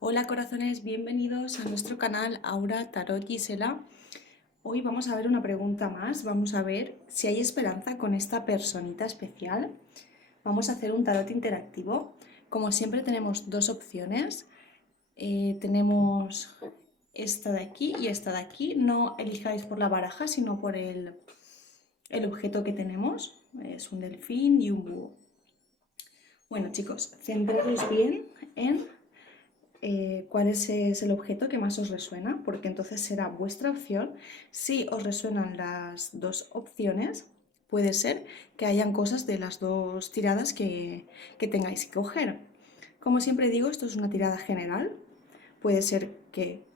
Hola corazones, bienvenidos a nuestro canal Aura Tarot Gisela. Hoy vamos a ver una pregunta más, vamos a ver si hay esperanza con esta personita especial. Vamos a hacer un tarot interactivo. Como siempre tenemos dos opciones. Tenemos esta de aquí y esta de aquí. No elijáis por la baraja, sino por el objeto que tenemos. Es un delfín y un búho. Bueno chicos, centraros bien en cuál es el objeto que más os resuena, porque entonces será vuestra opción. Si os resuenan las dos opciones, puede ser que hayan cosas de las dos tiradas que tengáis que coger. Como siempre digo, esto es una tirada general. Puede ser que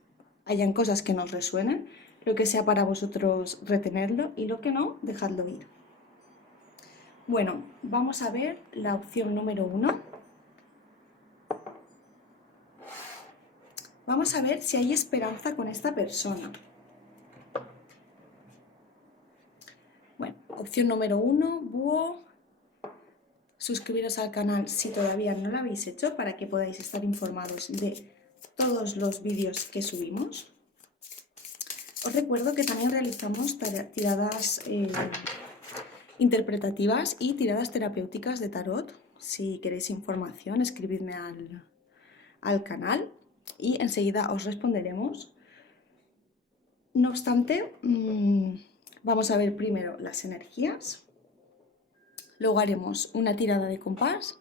hayan cosas que nos resuenen, lo que sea para vosotros retenerlo y lo que no, dejadlo ir. Bueno, vamos a ver la opción número 1. Vamos a ver si hay esperanza con esta persona. Bueno, opción número 1, búho. Suscribiros al canal si todavía no lo habéis hecho para que podáis estar informados de todos los vídeos que subimos. Os recuerdo que también realizamos tiradas interpretativas y tiradas terapéuticas de tarot. Si queréis información, escribidme al canal y enseguida os responderemos. No obstante, vamos a ver primero las energías, luego haremos una tirada de compás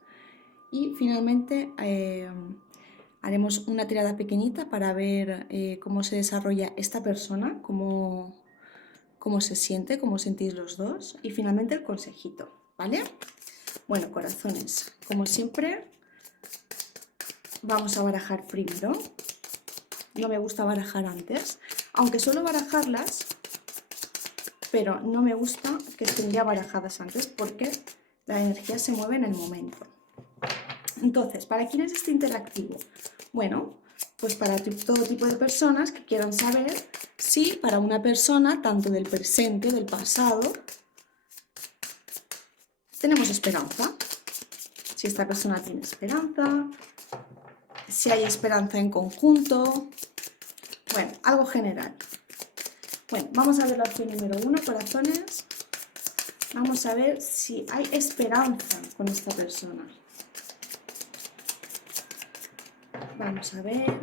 y finalmente haremos una tirada pequeñita para ver cómo se desarrolla esta persona, cómo se siente, cómo sentís los dos y finalmente el consejito, ¿vale? Bueno, corazones, como siempre vamos a barajar primero. No me gusta barajar antes, aunque suelo barajarlas, pero no me gusta que estén ya barajadas antes porque la energía se mueve en el momento. Entonces, ¿para quién es este interactivo? Bueno, pues para todo tipo de personas que quieran saber si para una persona, tanto del presente o del pasado, tenemos esperanza. Si esta persona tiene esperanza, si hay esperanza en conjunto, bueno, algo general. Bueno, vamos a ver la opción número 1, corazones. Vamos a ver si hay esperanza con esta persona. Vamos a ver.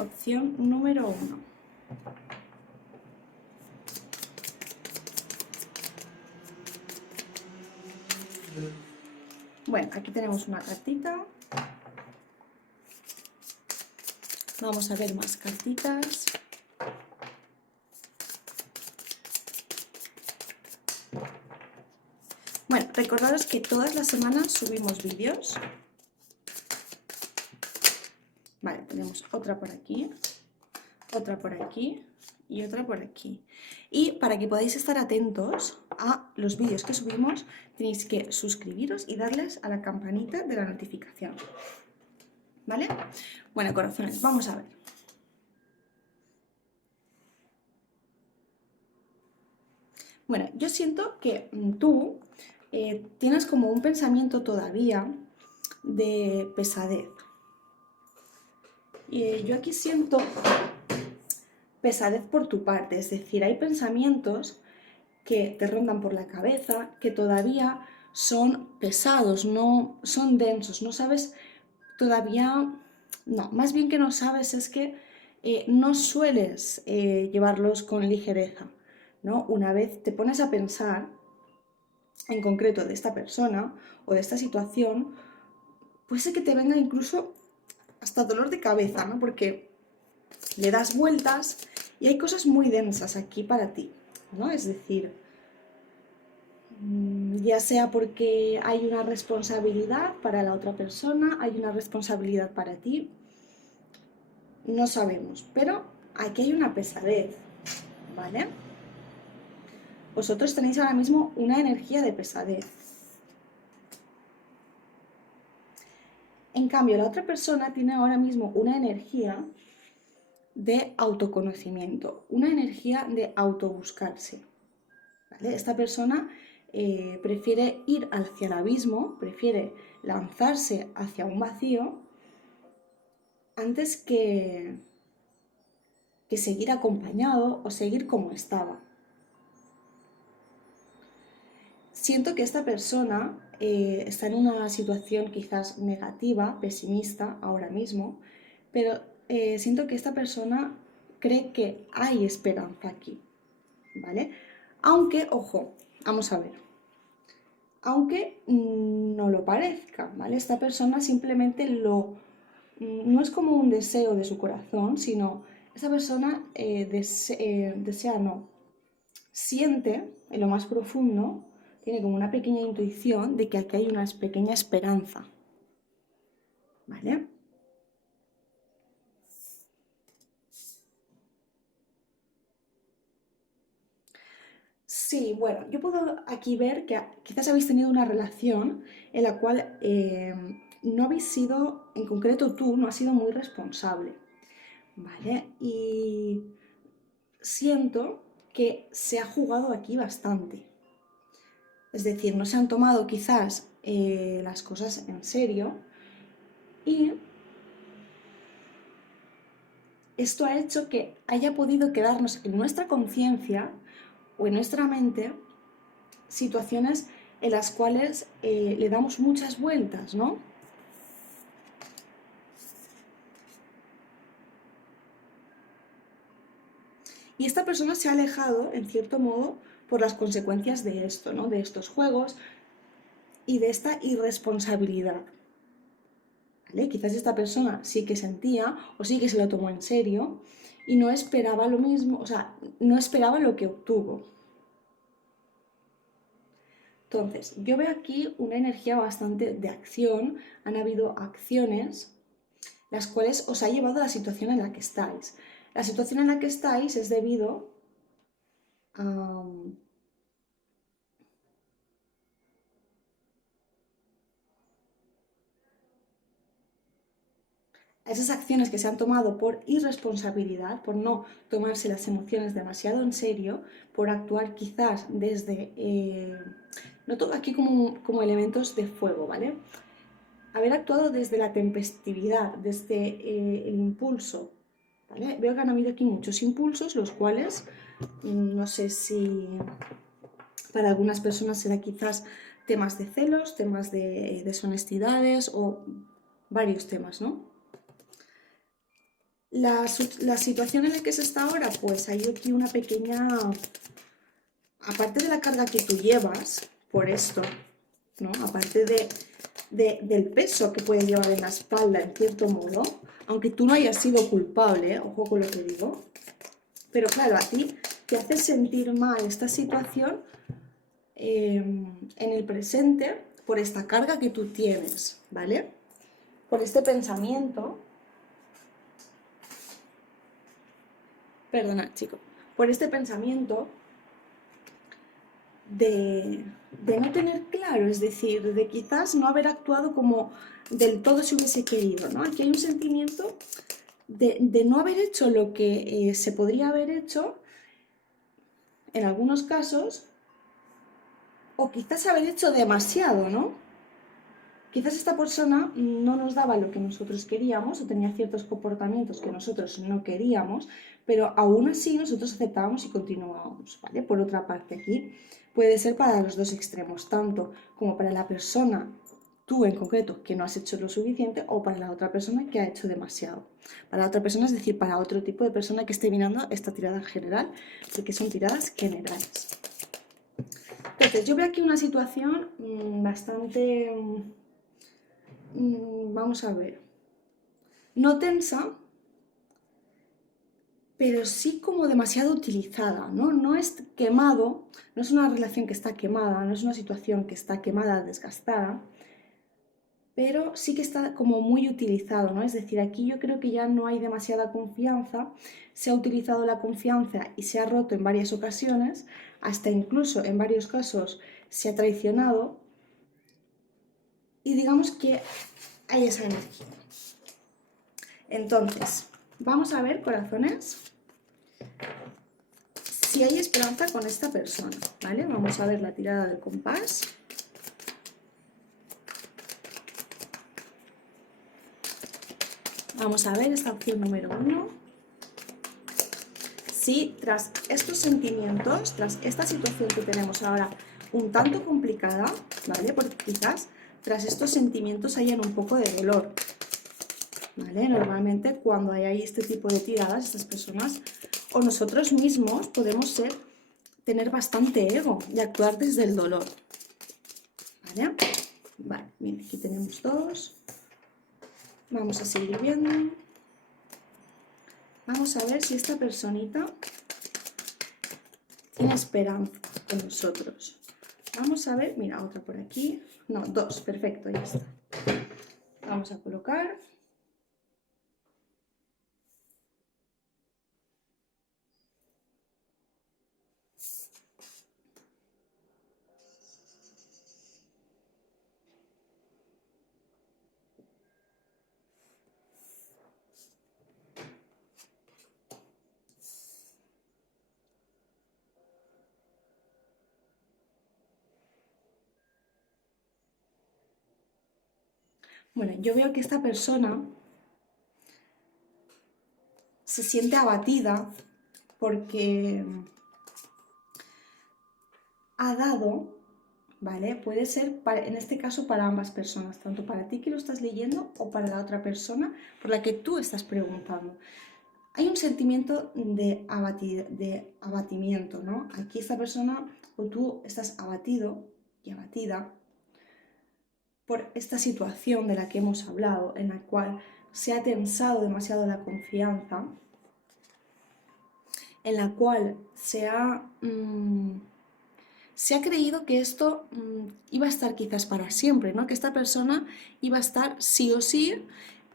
Opción número 1. Bueno, aquí tenemos una cartita. Vamos a ver más cartitas. Bueno, recordaros que todas las semanas subimos vídeos. Vale, tenemos otra por aquí y otra por aquí. Y para que podáis estar atentos a los vídeos que subimos, tenéis que suscribiros y darles a la campanita de la notificación. ¿Vale? Bueno, corazones, vamos a ver. Bueno, yo siento que tú tienes como un pensamiento todavía de pesadez. Yo aquí siento pesadez por tu parte, es decir, hay pensamientos que te rondan por la cabeza, que todavía son pesados, no son densos, no sabes todavía, no, más bien que no sabes es que no sueles llevarlos con ligereza, ¿no? Una vez te pones a pensar en concreto de esta persona o de esta situación, puede ser que te venga incluso hasta dolor de cabeza, ¿no? Porque le das vueltas y hay cosas muy densas aquí para ti, ¿no? Es decir, ya sea porque hay una responsabilidad para la otra persona, hay una responsabilidad para ti, no sabemos, pero aquí hay una pesadez, ¿vale? Vosotros tenéis ahora mismo una energía de pesadez. En cambio, la otra persona tiene ahora mismo una energía de autoconocimiento, una energía de autobuscarse. ¿Vale? Esta persona prefiere ir hacia el abismo, prefiere lanzarse hacia un vacío antes que seguir acompañado o seguir como estaba. Siento que esta persona está en una situación quizás negativa, pesimista ahora mismo, pero siento que esta persona cree que hay esperanza aquí, ¿vale? Aunque, ojo, vamos a ver, aunque no lo parezca, ¿vale? Esta persona simplemente no es como un deseo de su corazón, sino esta persona desea, no, siente en lo más profundo, tiene como una pequeña intuición de que aquí hay una pequeña esperanza, ¿vale? Sí, bueno, yo puedo aquí ver que quizás habéis tenido una relación en la cual no habéis sido, en concreto tú, no has sido muy responsable, ¿vale? Y siento que se ha jugado aquí bastante. Es decir, no se han tomado quizás las cosas en serio y esto ha hecho que haya podido quedarnos en nuestra conciencia o en nuestra mente situaciones en las cuales le damos muchas vueltas, ¿no? Y esta persona se ha alejado, en cierto modo, por las consecuencias de esto, ¿no? De estos juegos y de esta irresponsabilidad. ¿Vale? Quizás esta persona sí que sentía o sí que se lo tomó en serio y no esperaba lo mismo, o sea, no esperaba lo que obtuvo. Entonces, yo veo aquí una energía bastante de acción, han habido acciones las cuales os ha llevado a la situación en la que estáis. La situación en la que estáis es debido a, esas acciones que se han tomado por irresponsabilidad, por no tomarse las emociones demasiado en serio, por actuar quizás desde, no todo aquí como elementos de fuego, ¿vale? Haber actuado desde la tempestividad, desde el impulso, ¿vale? Veo que han habido aquí muchos impulsos, los cuales no sé si para algunas personas será quizás temas de celos, temas de deshonestidades o varios temas, ¿no? La situación en la que se está ahora, pues hay aquí una pequeña, aparte de la carga que tú llevas por esto, ¿no? Aparte del peso que puedes llevar en la espalda, en cierto modo, aunque tú no hayas sido culpable, ojo con lo que digo, pero claro, a ti te hace sentir mal esta situación en el presente por esta carga que tú tienes, ¿vale? Por este pensamiento, perdona, chico, por este pensamiento de no tener claro, es decir, de quizás no haber actuado como del todo se hubiese querido, ¿no? Aquí hay un sentimiento de no haber hecho lo que se podría haber hecho en algunos casos, o quizás haber hecho demasiado, ¿no? Quizás esta persona no nos daba lo que nosotros queríamos o tenía ciertos comportamientos que nosotros no queríamos, pero aún así nosotros aceptábamos y continuábamos, ¿vale? Por otra parte, aquí puede ser para los dos extremos, tanto como para la persona, tú en concreto, que no has hecho lo suficiente, o para la otra persona que ha hecho demasiado. Para la otra persona, es decir, para otro tipo de persona que esté mirando esta tirada en general, porque son tiradas generales. Entonces, yo veo aquí una situación bastante vamos a ver, no tensa, pero sí como demasiado utilizada, ¿no? No es quemado, no es una relación que está quemada, no es una situación que está quemada, desgastada, pero sí que está como muy utilizado, ¿no? Es decir, aquí yo creo que ya no hay demasiada confianza, se ha utilizado la confianza y se ha roto en varias ocasiones, hasta incluso en varios casos se ha traicionado y digamos que hay esa energía. Entonces, vamos a ver, corazones, si hay esperanza con esta persona, ¿vale? Vamos a ver la tirada del compás. Vamos a ver esta opción número 1. Si tras estos sentimientos, tras esta situación que tenemos ahora un tanto complicada, ¿vale? Porque quizás tras estos sentimientos hayan un poco de dolor, ¿vale? Normalmente cuando hay este tipo de tiradas, estas personas o nosotros mismos podemos tener bastante ego y actuar desde el dolor, ¿vale? Vale, mira, aquí tenemos 2. Vamos a seguir viendo. Vamos a ver si esta personita tiene esperanza con nosotros. Vamos a ver, mira, otra por aquí. No, 2, perfecto, ya está. Vamos a colocar. Bueno, yo veo que esta persona se siente abatida porque ha dado, ¿vale? Puede ser, en este caso, para ambas personas, tanto para ti que lo estás leyendo o para la otra persona por la que tú estás preguntando. Hay un sentimiento de abatimiento, ¿no? Aquí esta persona o tú estás abatido y abatida por esta situación de la que hemos hablado, en la cual se ha tensado demasiado la confianza, en la cual se ha creído que esto iba a estar quizás para siempre, ¿no? Que esta persona iba a estar sí o sí,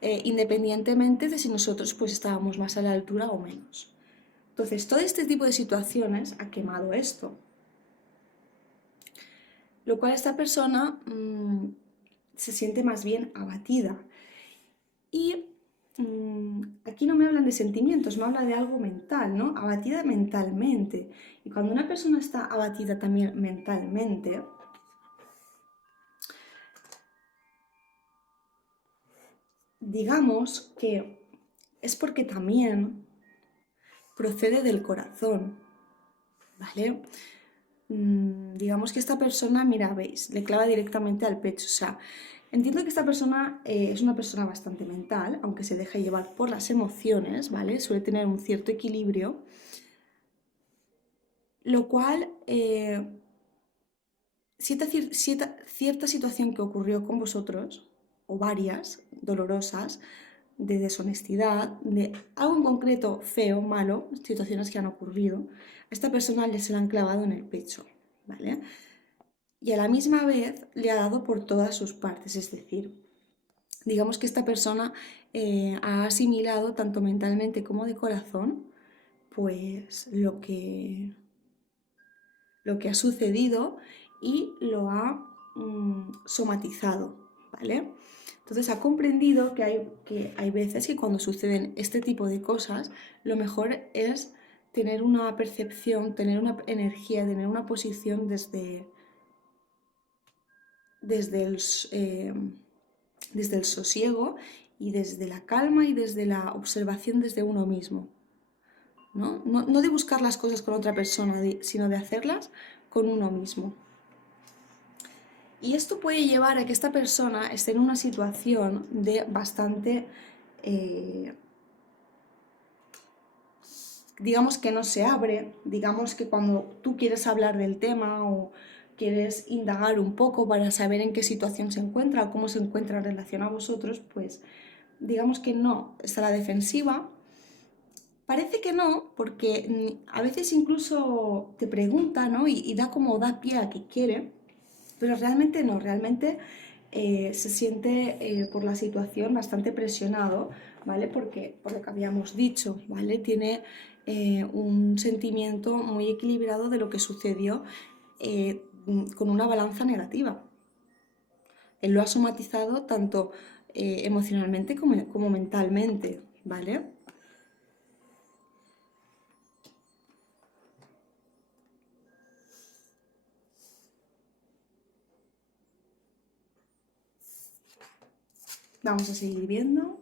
independientemente de si nosotros pues estábamos más a la altura o menos. Entonces, todo este tipo de situaciones ha quemado esto, lo cual esta persona se siente más bien abatida. Y aquí no me hablan de sentimientos, me habla de algo mental, ¿no? Abatida mentalmente. Y cuando una persona está abatida también mentalmente, digamos que es porque también procede del corazón, ¿vale? Digamos que esta persona, mira, veis, le clava directamente al pecho. O sea, entiendo que esta persona es una persona bastante mental, aunque se deja llevar por las emociones, ¿vale? Suele tener un cierto equilibrio, lo cual, cierta situación que ocurrió con vosotros, o varias, dolorosas, de deshonestidad, de algo en concreto feo, malo, situaciones que han ocurrido, a esta persona se la han clavado en el pecho, ¿vale? Y a la misma vez le ha dado por todas sus partes, es decir, digamos que esta persona ha asimilado tanto mentalmente como de corazón, pues lo que ha sucedido y lo ha somatizado, ¿vale? Entonces ha comprendido que hay veces que cuando suceden este tipo de cosas, lo mejor es tener una percepción, tener una energía, tener una posición desde el sosiego y desde la calma y desde la observación desde uno mismo. No de buscar las cosas con otra persona, sino de hacerlas con uno mismo. Y esto puede llevar a que esta persona esté en una situación de bastante, digamos que no se abre, digamos que cuando tú quieres hablar del tema o quieres indagar un poco para saber en qué situación se encuentra o cómo se encuentra en relación a vosotros, pues digamos que no, está a la defensiva. Parece que no, porque a veces incluso te pregunta, ¿no? Y da pie a que quiere, pero realmente no, realmente se siente por la situación bastante presionado, ¿vale? Porque, por lo que habíamos dicho, ¿vale? Tiene un sentimiento muy equilibrado de lo que sucedió con una balanza negativa. Él lo ha somatizado tanto emocionalmente como mentalmente, ¿vale? Vamos a seguir viendo.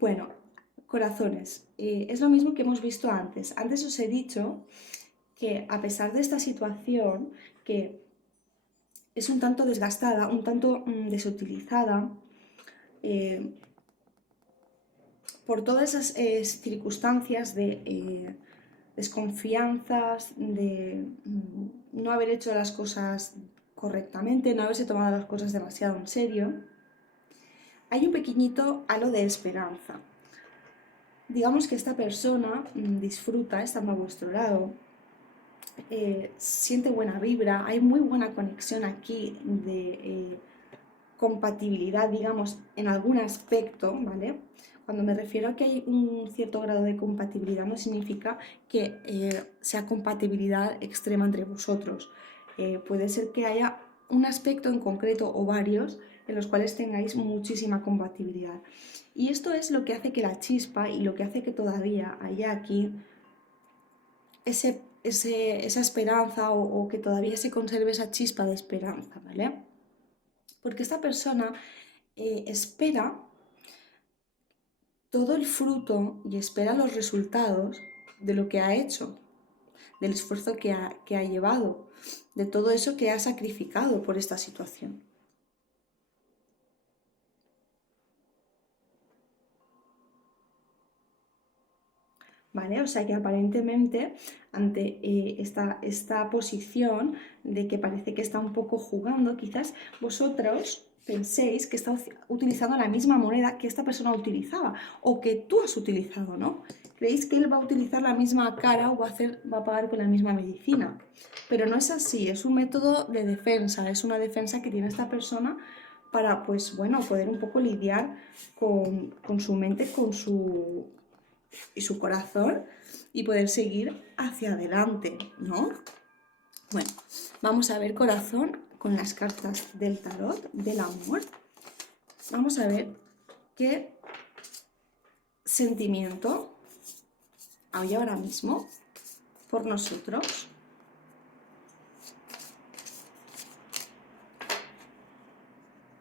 Bueno, corazones, es lo mismo que hemos visto antes. Antes os he dicho que a pesar de esta situación, que es un tanto desgastada, un tanto desutilizada, por todas esas circunstancias de desconfianzas, de no haber hecho las cosas correctamente, no haberse tomado las cosas demasiado en serio, hay un pequeñito halo de esperanza. Digamos que esta persona disfruta estando a vuestro lado, siente buena vibra, hay muy buena conexión aquí de compatibilidad, digamos, en algún aspecto, ¿vale? Cuando me refiero a que hay un cierto grado de compatibilidad, no significa que sea compatibilidad extrema entre vosotros. Puede ser que haya un aspecto en concreto o varios en los cuales tengáis muchísima compatibilidad. Y esto es lo que hace que la chispa y lo que hace que todavía haya aquí esa esperanza o que todavía se conserve esa chispa de esperanza, ¿vale? Porque esta persona espera todo el fruto y espera los resultados de lo que ha hecho, del esfuerzo que ha llevado, de todo eso que ha sacrificado por esta situación. ¿Vale? O sea que aparentemente ante esta posición de que parece que está un poco jugando, quizás vosotros penséis que está utilizando la misma moneda que esta persona utilizaba o que tú has utilizado, ¿no? Creéis que él va a utilizar la misma cara o va a pagar con la misma medicina, pero no es así, es un método de defensa, es una defensa que tiene esta persona para, pues bueno, poder un poco lidiar con su mente, y su corazón y poder seguir hacia adelante, ¿no? Bueno, vamos a ver corazón con las cartas del tarot, del amor. Vamos a ver qué sentimiento hay ahora mismo por nosotros.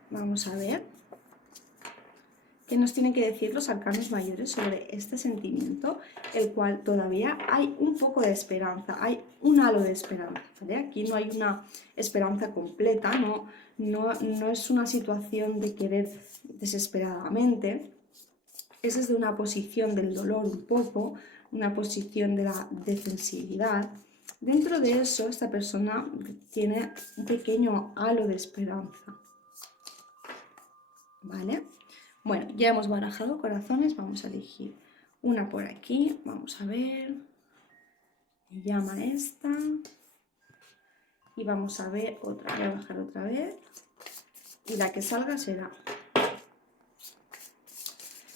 Vamos a ver qué nos tienen que decir los arcanos mayores sobre este sentimiento, el cual todavía hay un poco de esperanza, hay un halo de esperanza, ¿vale? Aquí no hay una esperanza completa, no es una situación de querer desesperadamente, es desde una posición del dolor un poco, una posición de la defensividad. Dentro de eso, esta persona tiene un pequeño halo de esperanza, ¿vale? Bueno, ya hemos barajado corazones, vamos a elegir una por aquí, vamos a ver, me llama esta, y vamos a ver otra, voy a bajar otra vez, y la que salga será.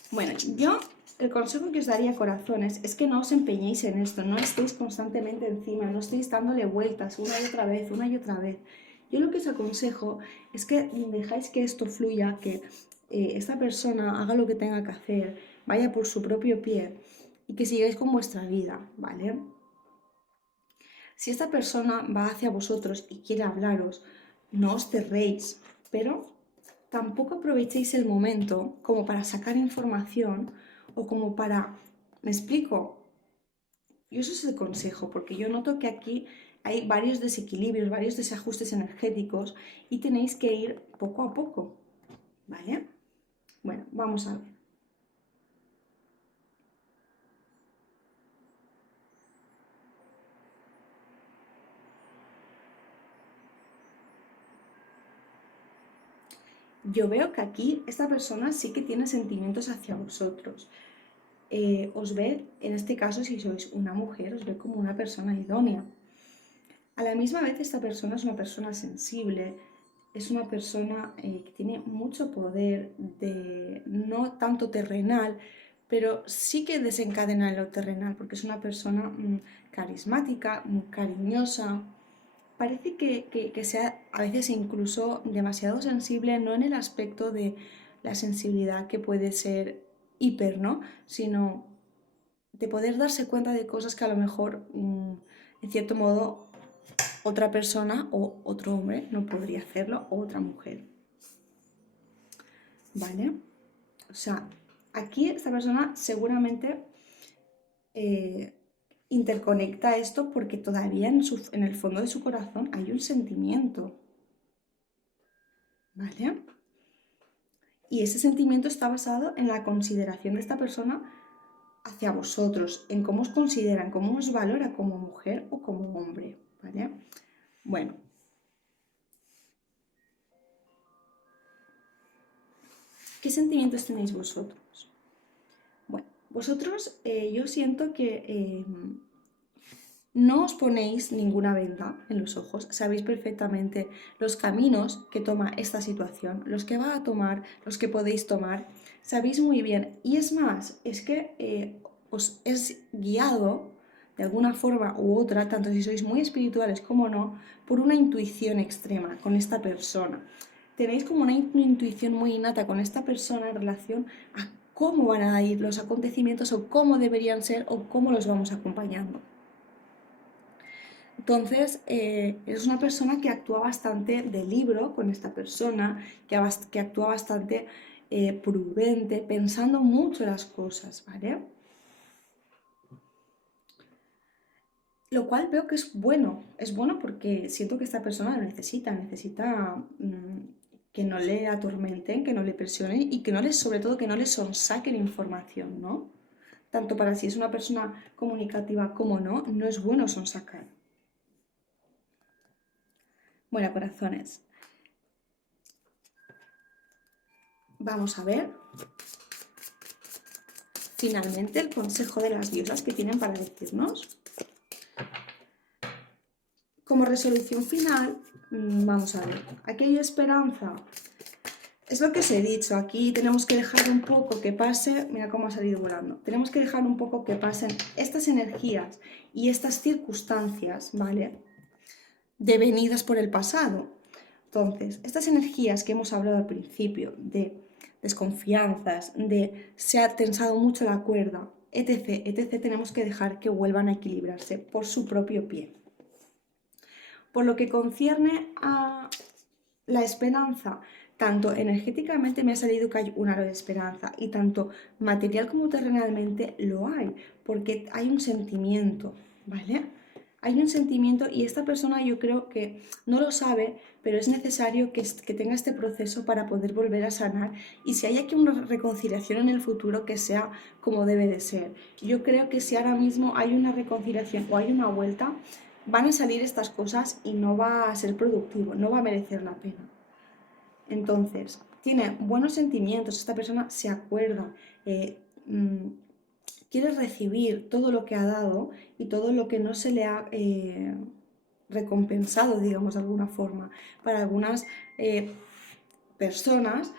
Bueno, yo el consejo que os daría, corazones, es que no os empeñéis en esto, no estéis constantemente encima, no estéis dándole vueltas una y otra vez, una y otra vez. Yo lo que os aconsejo es que dejáis que esto fluya, que esta persona haga lo que tenga que hacer, vaya por su propio pie y que sigáis con vuestra vida, ¿vale? Si esta persona va hacia vosotros y quiere hablaros, no os cerréis, pero tampoco aprovechéis el momento como para sacar información o como para... ¿Me explico? Yo eso es el consejo, porque yo noto que aquí hay varios desequilibrios, varios desajustes energéticos y tenéis que ir poco a poco, ¿vale? Bueno, vamos a ver. Yo veo que aquí esta persona sí que tiene sentimientos hacia vosotros. Os ve, en este caso, si sois una mujer, os ve como una persona idónea. A la misma vez, esta persona es una persona sensible, es una persona que tiene mucho poder, no tanto terrenal, pero sí que desencadena en lo terrenal, porque es una persona carismática, muy cariñosa. Parece que sea a veces incluso demasiado sensible, no en el aspecto de la sensibilidad que puede ser hiper, ¿no? Sino de poder darse cuenta de cosas que a lo mejor, en cierto modo, otra persona o otro hombre no podría hacerlo, o otra mujer. ¿Vale? O sea, aquí esta persona seguramente interconecta esto porque todavía en el fondo de su corazón hay un sentimiento. ¿Vale? Y ese sentimiento está basado en la consideración de esta persona hacia vosotros, en cómo os consideran, cómo os valora como mujer o como hombre, ¿vale? Bueno, ¿qué sentimientos tenéis vosotros? Bueno, vosotros yo siento que no os ponéis ninguna venda en los ojos, sabéis perfectamente los caminos que toma esta situación, los que va a tomar, los que podéis tomar, sabéis muy bien. Y es más, es que os es guiado de alguna forma u otra, tanto si sois muy espirituales como no, por una intuición extrema con esta persona. Tenéis como una intuición muy innata con esta persona en relación a cómo van a ir los acontecimientos o cómo deberían ser o cómo los vamos acompañando. Entonces, es una persona que actúa bastante de libro con esta persona, que actúa bastante prudente, pensando mucho las cosas, ¿vale? Lo cual veo que es bueno porque siento que esta persona lo necesita que no le atormenten, que no le presionen y que no les, sobre todo, que no le sonsaquen información, ¿no? Tanto para si es una persona comunicativa como no, no es bueno sonsacar. Bueno, corazones, vamos a ver finalmente el consejo de las diosas que tienen para decirnos. Como resolución final, vamos a ver, aquí hay esperanza. Es lo que os he dicho, aquí tenemos que dejar un poco que pase, mira cómo ha salido volando, tenemos que dejar un poco que pasen estas energías y estas circunstancias, ¿vale? Devenidas por el pasado. Entonces, estas energías que hemos hablado al principio, de desconfianzas, de se ha tensado mucho la cuerda, etc., etc., tenemos que dejar que vuelvan a equilibrarse por su propio pie. Por lo que concierne a la esperanza, tanto energéticamente me ha salido que hay un halo de esperanza y tanto material como terrenalmente lo hay, porque hay un sentimiento, ¿vale? Hay un sentimiento y esta persona yo creo que no lo sabe, pero es necesario que tenga este proceso para poder volver a sanar y si hay aquí una reconciliación en el futuro que sea como debe de ser. Yo creo que si ahora mismo hay una reconciliación o hay una vuelta, van a salir estas cosas y no va a ser productivo, no va a merecer la pena. Entonces, tiene buenos sentimientos, esta persona se acuerda, quiere recibir todo lo que ha dado y todo lo que no se le ha recompensado, digamos, de alguna forma. Para algunas personas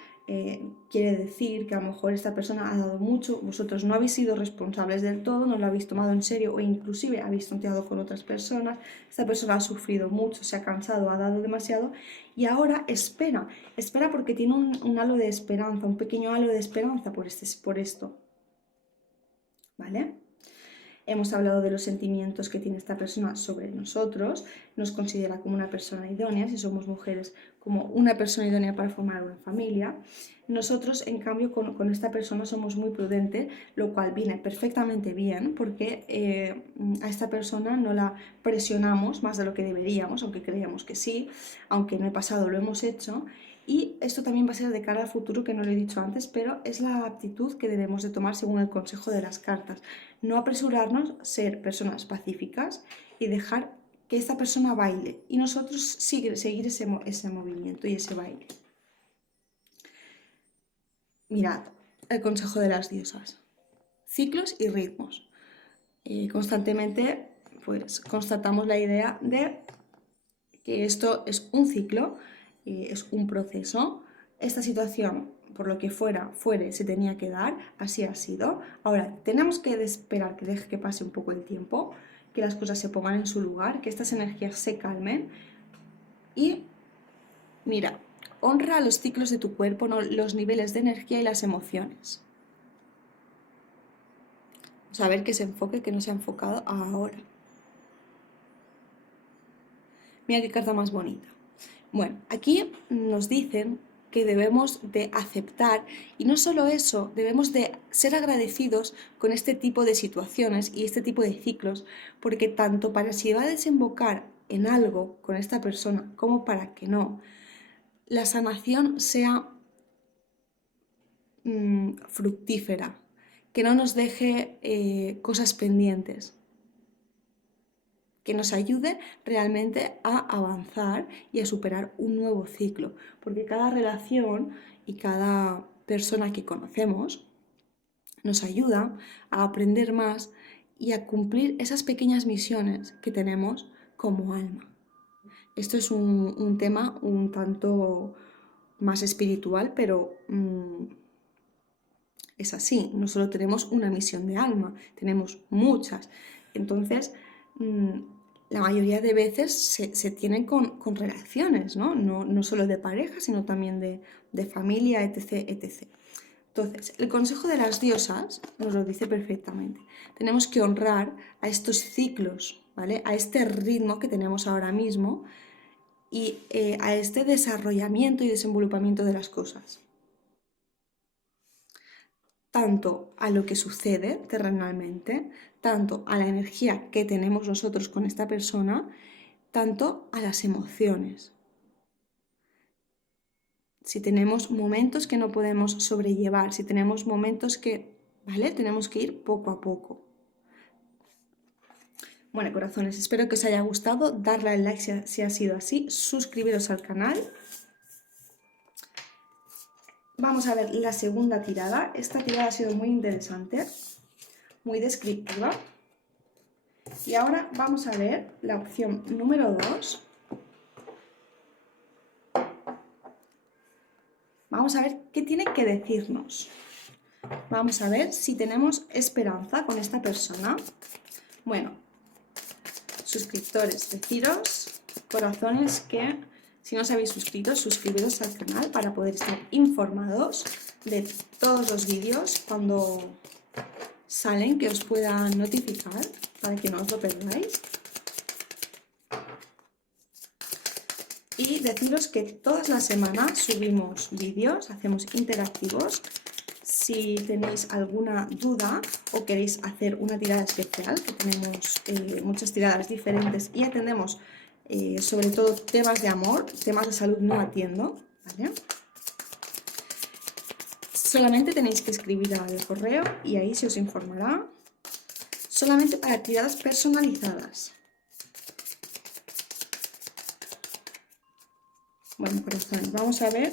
quiere decir que a lo mejor esta persona ha dado mucho, vosotros no habéis sido responsables del todo, no lo habéis tomado en serio o inclusive habéis tonteado con otras personas, esta persona ha sufrido mucho, se ha cansado, ha dado demasiado y ahora espera porque tiene un halo de esperanza, un pequeño halo de esperanza por esto, ¿vale? Hemos hablado de los sentimientos que tiene esta persona sobre nosotros, nos considera como una persona idónea, si somos mujeres, como una persona idónea para formar una familia. Nosotros, en cambio, con esta persona somos muy prudentes, lo cual viene perfectamente bien porque a esta persona no la presionamos más de lo que deberíamos, aunque creíamos que sí, aunque en el pasado lo hemos hecho. Y esto también va a ser de cara al futuro, que no lo he dicho antes, pero es la actitud que debemos de tomar según el consejo de las cartas. No apresurarnos, ser personas pacíficas y dejar que esta persona baile y nosotros seguir ese movimiento y ese baile. Mirad, el consejo de las diosas. Ciclos y ritmos. Constantemente pues constatamos la idea de que esto es un ciclo, es un proceso. Esta situación, por lo que fuere, se tenía que dar, así ha sido. Ahora, tenemos que esperar que deje que pase un poco el tiempo, que las cosas se pongan en su lugar, que estas energías se calmen y mira, honra los ciclos de tu cuerpo, los niveles de energía y las emociones. Vamos a ver que se enfoque, que no se ha enfocado ahora. Mira qué carta más bonita. Bueno, aquí nos dicen que debemos de aceptar, y no solo eso, debemos de ser agradecidos con este tipo de situaciones y este tipo de ciclos, porque tanto para si va a desembocar en algo con esta persona como para que no, la sanación sea fructífera, que no nos deje cosas pendientes, que nos ayude realmente a avanzar y a superar un nuevo ciclo, porque cada relación y cada persona que conocemos nos ayuda a aprender más y a cumplir esas pequeñas misiones que tenemos como alma. Esto es un tema un tanto más espiritual, pero es así, no solo tenemos una misión de alma, tenemos muchas. Entonces, la mayoría de veces se tienen con relaciones, ¿no? No solo de pareja, sino también de familia, etc, etc. Entonces, el consejo de las diosas nos lo dice perfectamente. Tenemos que honrar a estos ciclos, ¿vale? A este ritmo que tenemos ahora mismo y a este desarrollamiento y desenvolupamiento de las cosas. Tanto a lo que sucede terrenalmente, tanto a la energía que tenemos nosotros con esta persona, tanto a las emociones. Si tenemos momentos que no podemos sobrellevar, si tenemos momentos que, ¿vale? Tenemos que ir poco a poco. Bueno, corazones, espero que os haya gustado, darle al like si ha sido así, suscribiros al canal. Vamos a ver la segunda tirada. Esta tirada ha sido muy interesante, muy descriptiva. Y ahora vamos a ver la opción número 2. Vamos a ver qué tiene que decirnos. Vamos a ver si tenemos esperanza con esta persona. Bueno, suscriptores, deciros, corazones, que si no os habéis suscrito, suscribiros al canal para poder estar informados de todos los vídeos cuando salen, que os puedan notificar para que no os lo perdáis. Y deciros que todas las semanas subimos vídeos, hacemos interactivos. Si tenéis alguna duda o queréis hacer una tirada especial, que tenemos muchas tiradas diferentes y atendemos sobre todo temas de amor, temas de salud no atiendo, ¿vale? Solamente tenéis que escribir al correo y ahí se os informará. Solamente para tiradas personalizadas. Bueno, corazones, vamos a ver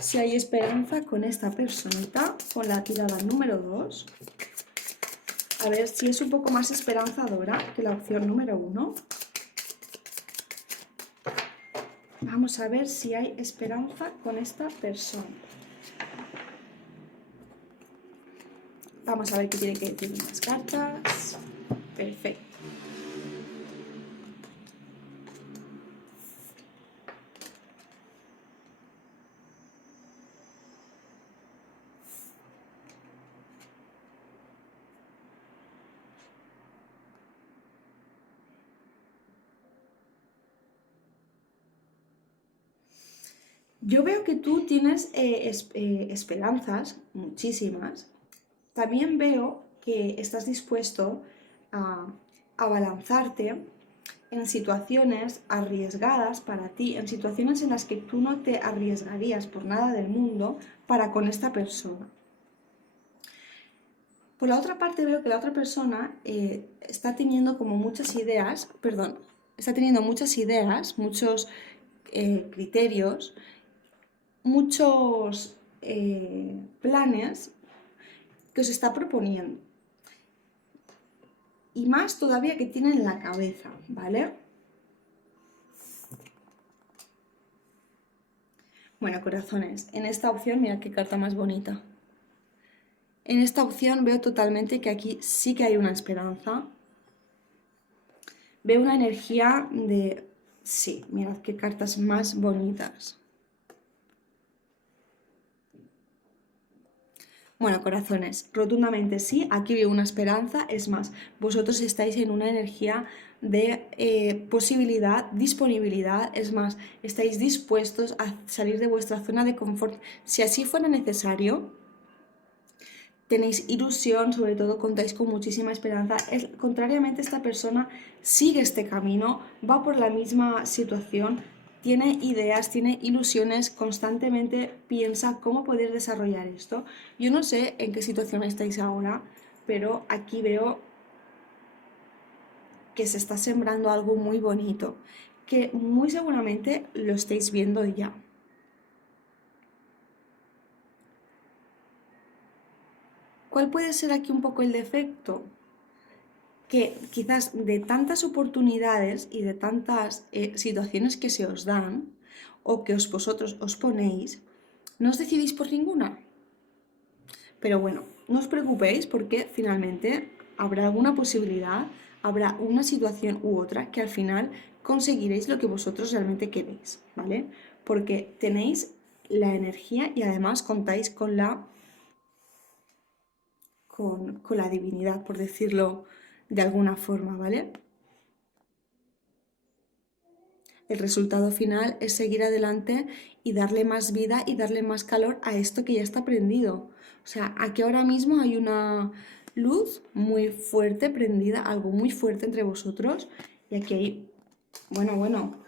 si hay esperanza con esta personita, con la tirada número 2. A ver si es un poco más esperanzadora que la opción número 1. Vamos a ver si hay esperanza con esta persona. Vamos a ver qué tiene que decir las cartas. Perfecto. Yo veo que tú tienes esperanzas, muchísimas. También veo que estás dispuesto a abalanzarte en situaciones arriesgadas para ti, en situaciones en las que tú no te arriesgarías por nada del mundo para con esta persona. Por la otra parte veo que la otra persona está teniendo como muchas ideas, perdón, está teniendo muchas ideas, muchos criterios, muchos planes que os está proponiendo. Y más todavía que tiene en la cabeza, ¿vale? Bueno, corazones, en esta opción, mirad qué carta más bonita. En esta opción veo totalmente que aquí sí que hay una esperanza. Veo una energía de... Sí, mirad qué cartas más bonitas. Bueno, corazones, rotundamente sí, aquí veo una esperanza, es más, vosotros estáis en una energía de posibilidad, disponibilidad, es más, estáis dispuestos a salir de vuestra zona de confort. Si así fuera necesario, tenéis ilusión, sobre todo contáis con muchísima esperanza. Contrariamente, esta persona sigue este camino, va por la misma situación, tiene ideas, tiene ilusiones, constantemente piensa cómo poder desarrollar esto. Yo no sé en qué situación estáis ahora, pero aquí veo que se está sembrando algo muy bonito, que muy seguramente lo estáis viendo ya. ¿Cuál puede ser aquí un poco el defecto? Que quizás de tantas oportunidades y de tantas situaciones que se os dan o que vosotros os ponéis, no os decidís por ninguna. Pero bueno, no os preocupéis porque finalmente habrá alguna posibilidad, habrá una situación u otra que al final conseguiréis lo que vosotros realmente queréis, ¿vale? Porque tenéis la energía y además contáis con la divinidad, por decirlo de alguna forma, ¿vale? El resultado final es seguir adelante y darle más vida y darle más calor a esto que ya está prendido. O sea, aquí ahora mismo hay una luz muy fuerte prendida, algo muy fuerte entre vosotros. Y aquí hay, bueno,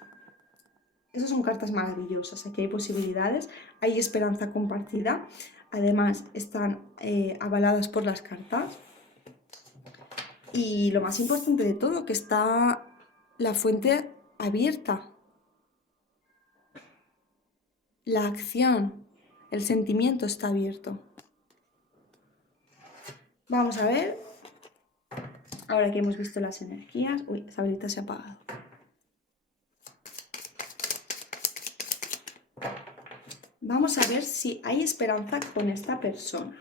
esas son cartas maravillosas. Aquí hay posibilidades, hay esperanza compartida. Además, están avaladas por las cartas. Y lo más importante de todo, que está la fuente abierta. La acción, el sentimiento está abierto. Vamos a ver, ahora que hemos visto las energías. Uy, esa velita se ha apagado. Vamos a ver si hay esperanza con esta persona.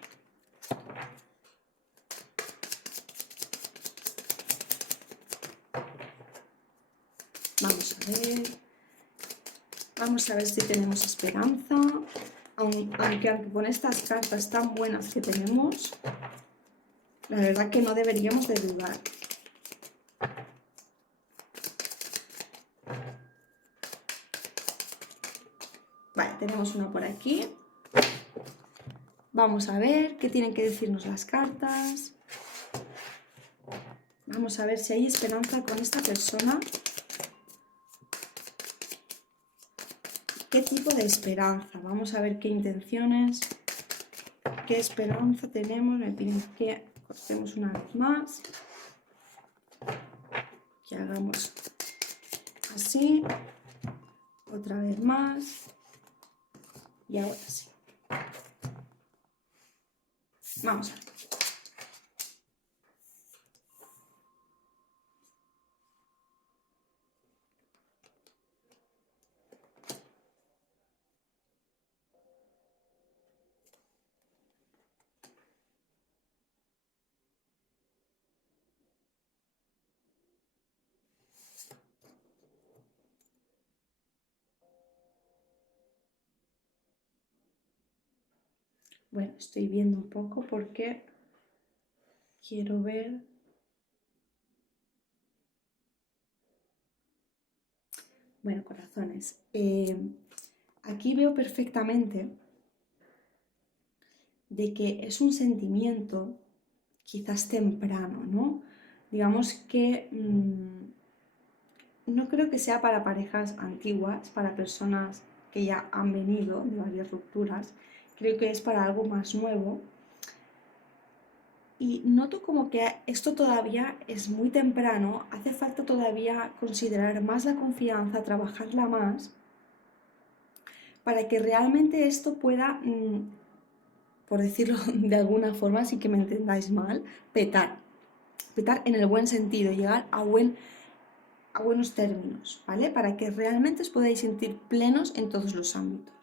Vamos a ver. Vamos a ver si tenemos esperanza. Aunque con estas cartas tan buenas que tenemos, la verdad que no deberíamos de dudar. Vale, tenemos una por aquí. Vamos a ver qué tienen que decirnos las cartas. Vamos a ver si hay esperanza con esta persona. ¿Qué tipo de esperanza? Vamos a ver qué intenciones, qué esperanza tenemos. Me piden que cortemos una vez más, que hagamos así, otra vez más y ahora sí. Vamos a ver. Bueno, estoy viendo un poco porque quiero ver. Bueno, corazones, aquí veo perfectamente de que es un sentimiento quizás temprano, ¿no? Digamos que no creo que sea para parejas antiguas, para personas que ya han venido de varias rupturas. Creo que es para algo más nuevo. Y noto como que esto todavía es muy temprano, hace falta todavía considerar más la confianza, trabajarla más, para que realmente esto pueda, por decirlo de alguna forma, sin que me entendáis mal, petar. Petar en el buen sentido, llegar a buenos términos, ¿vale? Para que realmente os podáis sentir plenos en todos los ámbitos.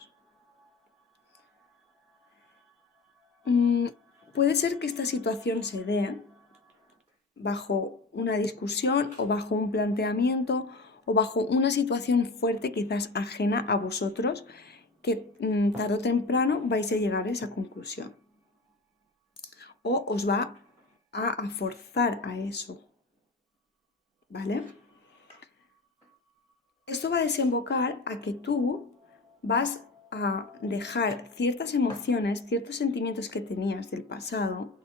Puede ser que esta situación se dé bajo una discusión o bajo un planteamiento o bajo una situación fuerte quizás ajena a vosotros que tarde o temprano vais a llegar a esa conclusión. o os va a forzar a eso, ¿vale? Esto va a desembocar a que tú vas a dejar ciertas emociones, ciertos sentimientos que tenías del pasado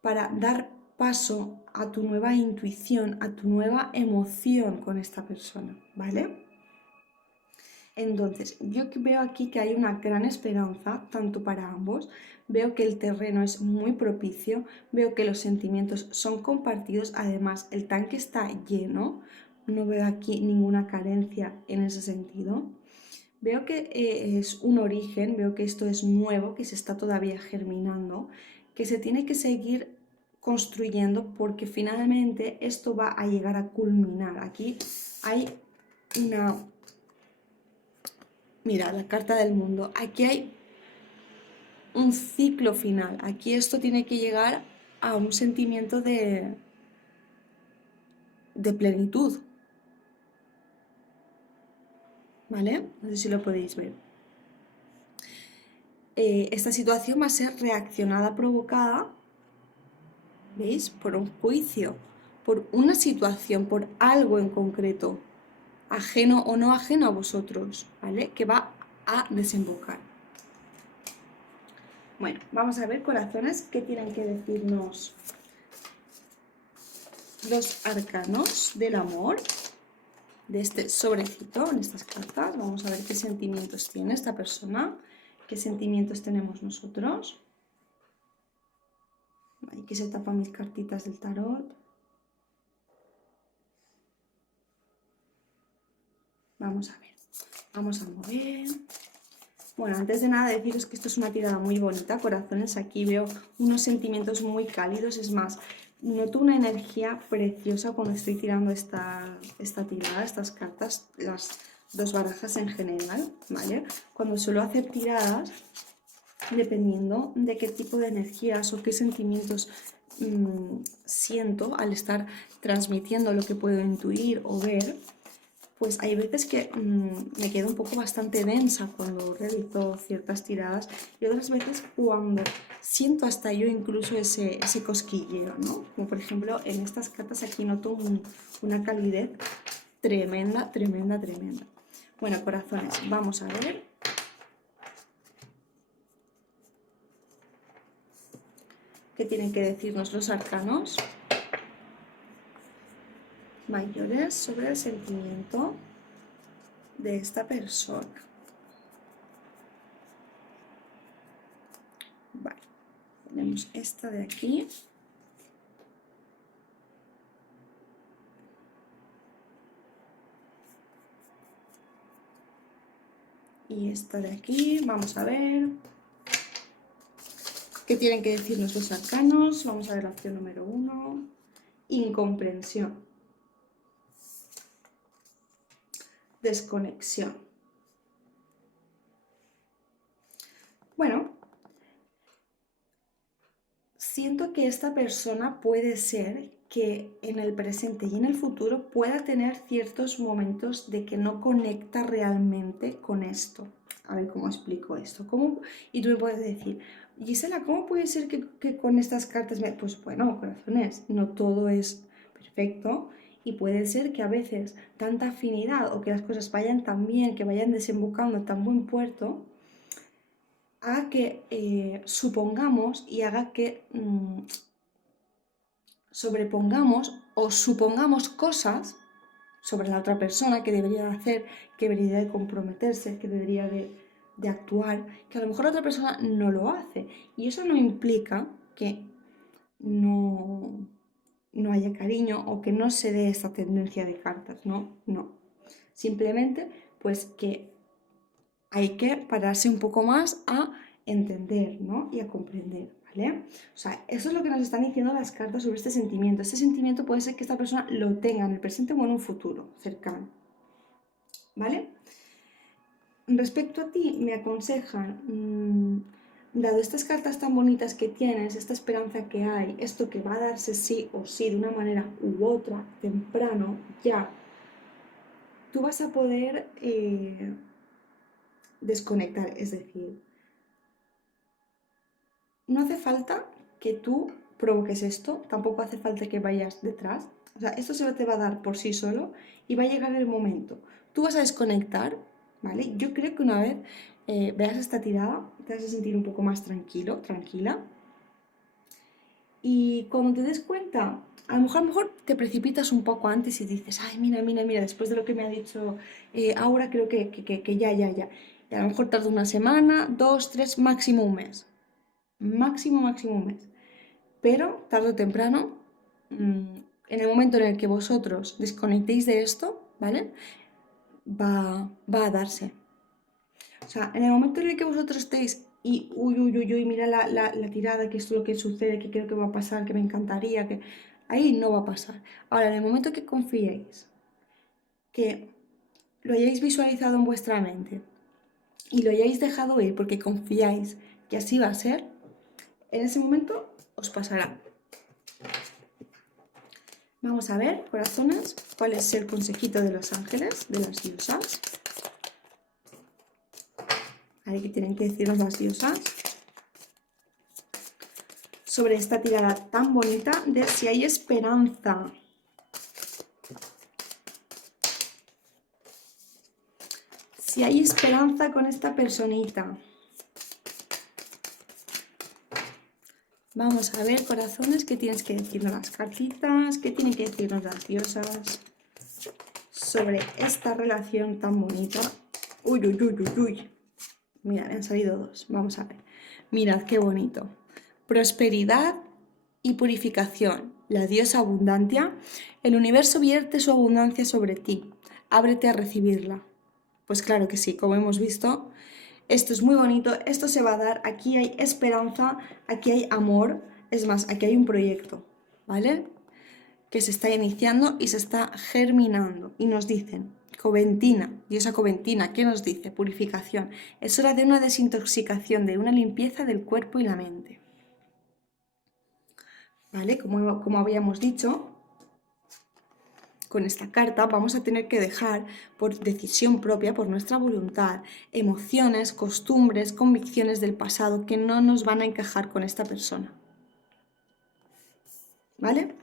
para dar paso a tu nueva intuición, a tu nueva emoción con esta persona, ¿vale? Entonces, yo veo aquí que hay una gran esperanza, tanto para ambos, veo que el terreno es muy propicio, veo que los sentimientos son compartidos, además el tanque está lleno, no veo aquí ninguna carencia en ese sentido. Veo que es un origen, veo que esto es nuevo, que se está todavía germinando, que se tiene que seguir construyendo porque finalmente esto va a llegar a culminar. Aquí hay una... Mira, la carta del mundo. Aquí hay un ciclo final. Aquí esto tiene que llegar a un sentimiento de plenitud. ¿Vale? No sé si lo podéis ver. Esta situación va a ser reaccionada, provocada, ¿veis? Por un juicio, por una situación, por algo en concreto, ajeno o no ajeno a vosotros, ¿vale? Que va a desembocar. Bueno, vamos a ver, corazones, qué tienen que decirnos los arcanos del amor de este sobrecito en estas cartas. Vamos a ver qué sentimientos tiene esta persona, qué sentimientos tenemos nosotros. Aquí se tapan mis cartitas del tarot. Vamos a ver, vamos a mover. Bueno, antes de nada deciros que esto es una tirada muy bonita, corazones. Aquí veo unos sentimientos muy cálidos, es más, noto una energía preciosa cuando estoy tirando esta tirada, estas cartas, las dos barajas en general, ¿vale? Cuando suelo hacer tiradas, dependiendo de qué tipo de energías o qué sentimientos siento al estar transmitiendo lo que puedo intuir o ver, pues hay veces que me quedo un poco bastante densa cuando realizo ciertas tiradas y otras veces cuando siento hasta yo incluso ese cosquilleo, ¿no? Como por ejemplo en estas cartas aquí noto una calidez tremenda, tremenda, tremenda. Bueno, corazones, vamos a ver. ¿Qué tienen que decirnos los arcanos mayores sobre el sentimiento de esta persona? Vale, tenemos esta de aquí. Y esta de aquí, vamos a ver. ¿Qué tienen que decirnos los arcanos? Vamos a ver la opción número 1. Incomprensión. Desconexión. Bueno, siento que esta persona puede ser que en el presente y en el futuro pueda tener ciertos momentos de que no conecta realmente con esto. A ver cómo explico esto. Y tú me puedes decir, Gisela, ¿cómo puede ser que con estas cartas Pues bueno, corazones, no todo es perfecto y puede ser que a veces tanta afinidad o que las cosas vayan tan bien, que vayan desembocando en tan buen puerto, haga que supongamos y haga que sobrepongamos o supongamos cosas sobre la otra persona que debería de hacer, que debería de comprometerse, que debería de actuar, que a lo mejor la otra persona no lo hace. Y eso no implica que no haya cariño o que no se dé esta tendencia de cartas, ¿no? No. Simplemente, pues que hay que pararse un poco más a entender, ¿no? Y a comprender, ¿vale? O sea, eso es lo que nos están diciendo las cartas sobre este sentimiento. Este sentimiento puede ser que esta persona lo tenga en el presente o en un futuro cercano, ¿vale? Respecto a ti, me aconsejan, dado estas cartas tan bonitas que tienes, esta esperanza que hay, esto que va a darse sí o sí, de una manera u otra, temprano, ya, tú vas a poder desconectar, es decir, no hace falta que tú provoques esto, tampoco hace falta que vayas detrás. O sea, esto se te va a dar por sí solo y va a llegar el momento. Tú vas a desconectar, ¿vale? Yo creo que una vez veas esta tirada, te vas a sentir un poco más tranquilo, tranquila. Y cuando te des cuenta, a lo mejor te precipitas un poco antes y dices, ay, mira, después de lo que me ha dicho Aura, creo que ya. Y a lo mejor tarda una semana, 2, 3, máximo un mes. Máximo un mes. Pero tarde o temprano, en el momento en el que vosotros desconectéis de esto, ¿vale? Va a darse. O sea, en el momento en el que vosotros estéis y mira la tirada, que es lo que sucede, que creo que va a pasar, que me encantaría, que ahí no va a pasar. Ahora, en el momento que confiéis, que lo hayáis visualizado en vuestra mente y lo hayáis dejado ir porque confiáis que así va a ser, en ese momento os pasará. Vamos a ver, corazones, cuál es el consejito de los ángeles, de las diosas. A ver qué tienen que decirnos las diosas sobre esta tirada tan bonita de si hay esperanza. Si hay esperanza con esta personita. Vamos a ver, corazones, qué tienes que decirnos las cartitas, qué tienen que decirnos las diosas sobre esta relación tan bonita. Uy. Mira, me han salido dos. Vamos a ver. Mirad qué bonito. Prosperidad y purificación. La diosa abundancia. El universo vierte su abundancia sobre ti. Ábrete a recibirla. Pues claro que sí, como hemos visto, esto es muy bonito, esto se va a dar, aquí hay esperanza, aquí hay amor, es más, aquí hay un proyecto, ¿vale? Que se está iniciando y se está germinando. Y nos dicen, Coventina, diosa Coventina, ¿qué nos dice? Purificación. Es hora de una desintoxicación, de una limpieza del cuerpo y la mente. ¿Vale? Como habíamos dicho, con esta carta vamos a tener que dejar por decisión propia, por nuestra voluntad, emociones, costumbres, convicciones del pasado que no nos van a encajar con esta persona. ¿Vale?